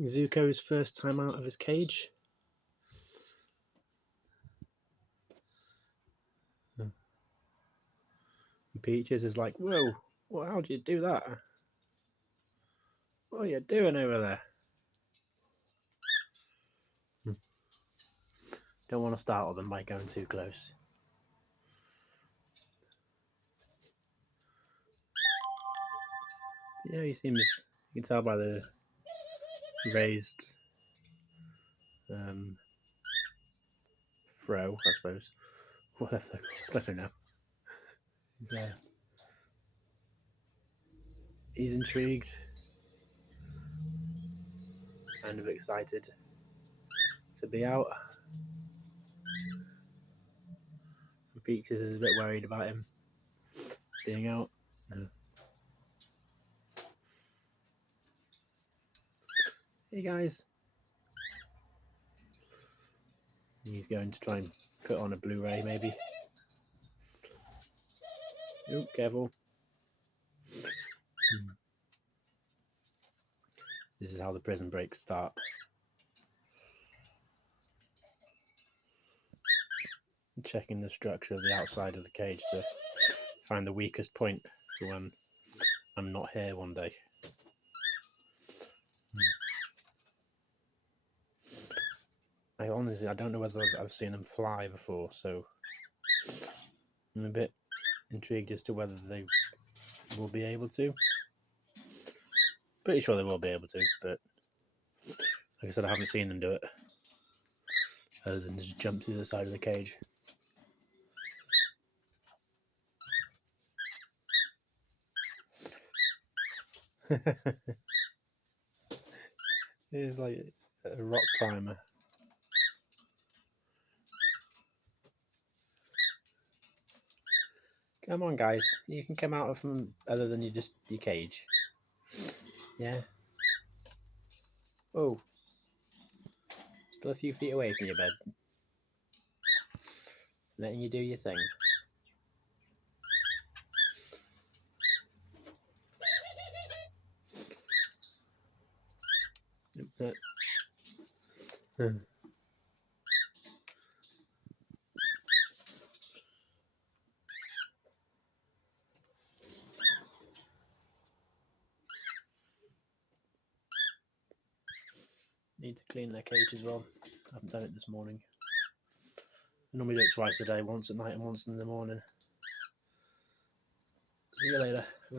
Zuko's first time out of his cage. Peaches is like, whoa, well, how'd you do that? What are you doing over there? Don't want to startle them by going too close. Yeah, he seems, you can tell by the raised fro, I suppose. Whatever they're called, I don't know. He's intrigued, kind of excited to be out. Peaches is a bit worried about him being out. No. Hey guys. He's going to try and put on a Blu-ray maybe. Oh, careful. This is how the prison breaks start. Checking the structure of the outside of the cage to find the weakest point for when I'm not here one day. I don't know whether I've seen them fly before, so I'm a bit intrigued as to whether they will be able to. Pretty sure they will be able to, but like I said, I haven't seen them do it other than just jump to the side of the cage. It's like a rock climber. Come on, guys. You can come out from other than your cage. Yeah. Oh. Still a few feet away from your bed. Letting you do your thing. Need to clean their cage as well. I haven't done it this morning. I normally do it twice a day, once at night and once in the morning. See you later.